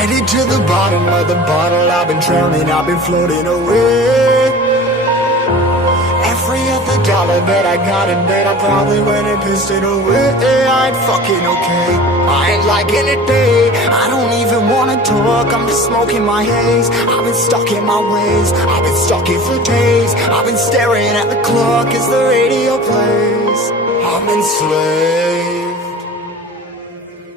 Headed to the bottom of the bottle, I've been drowning, I've been floating away. Every other dollar that I got in bed, I probably went and pissed it away. I ain't fucking okay, I ain't liking it, babe. I don't even wanna talk, I'm just smoking my haze. I've been stuck in my ways, I've been stuck here for days. I've been staring at the clock as the radio plays. I'm enslaved.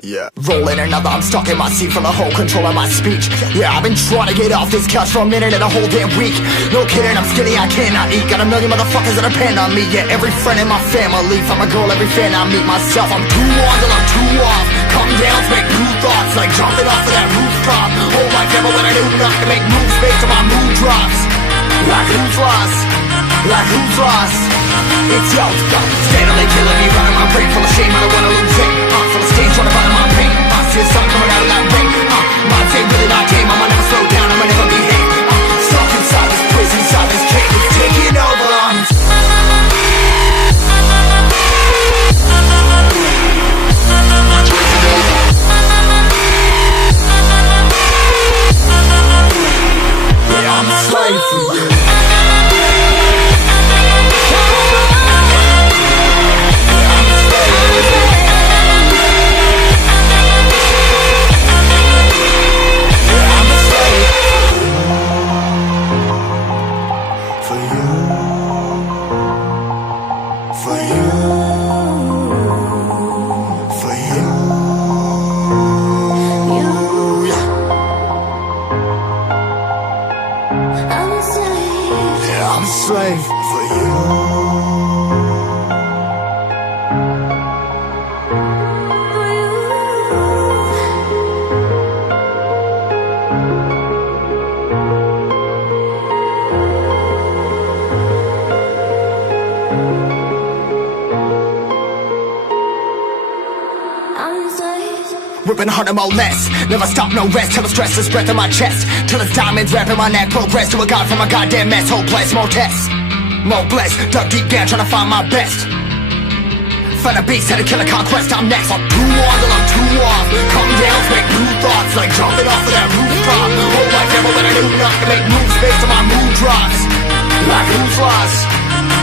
Yeah. Rolling another, I'm stuck in my seat from the whole control of my speech. Yeah, I've been trying to get off this couch for a minute and a whole damn week. No kidding, I'm skinny, I cannot eat. Got a million motherfuckers that depend on me. Yeah, every friend in my family, from a girl, every fan I meet myself. I'm too on till I'm too off. Come down to make new thoughts, like jumping off of that rooftop. Whole life never when I knew not to make moves based on my mood drops. Like who's lost? Like who's lost? It's yo, steadily killing me, running my brain full of shame, I don't wanna lose it. Full of stage, trying to find my pain. See the sun coming out of that rain. Mind say really not tame, I'ma never slow down, I'ma never behave. Stuck inside this prison, inside this cage, it's taking over. Yeah, I'm a slave for you. I'm a slave for you. Ripping harder, more less. Never stop, no rest. Till the stress is breath in my chest. Till it's diamonds wrapping my neck. Progress to a god from a goddamn mess. Hopeless, more tests, more blessed. Dug deep down, trying to find my best. Find a beast, had to kill a conquest. I'm next. I'm too on till I'm too off. Come down, make new thoughts, like jumping off of that rooftop. Whole life never when I knew not to make moves based on my mood drops. Like who's lost?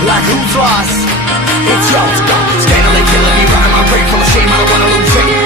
Like who's lost? It's yo, steadily killing me, running my brain full of shame. I don't wanna lose it.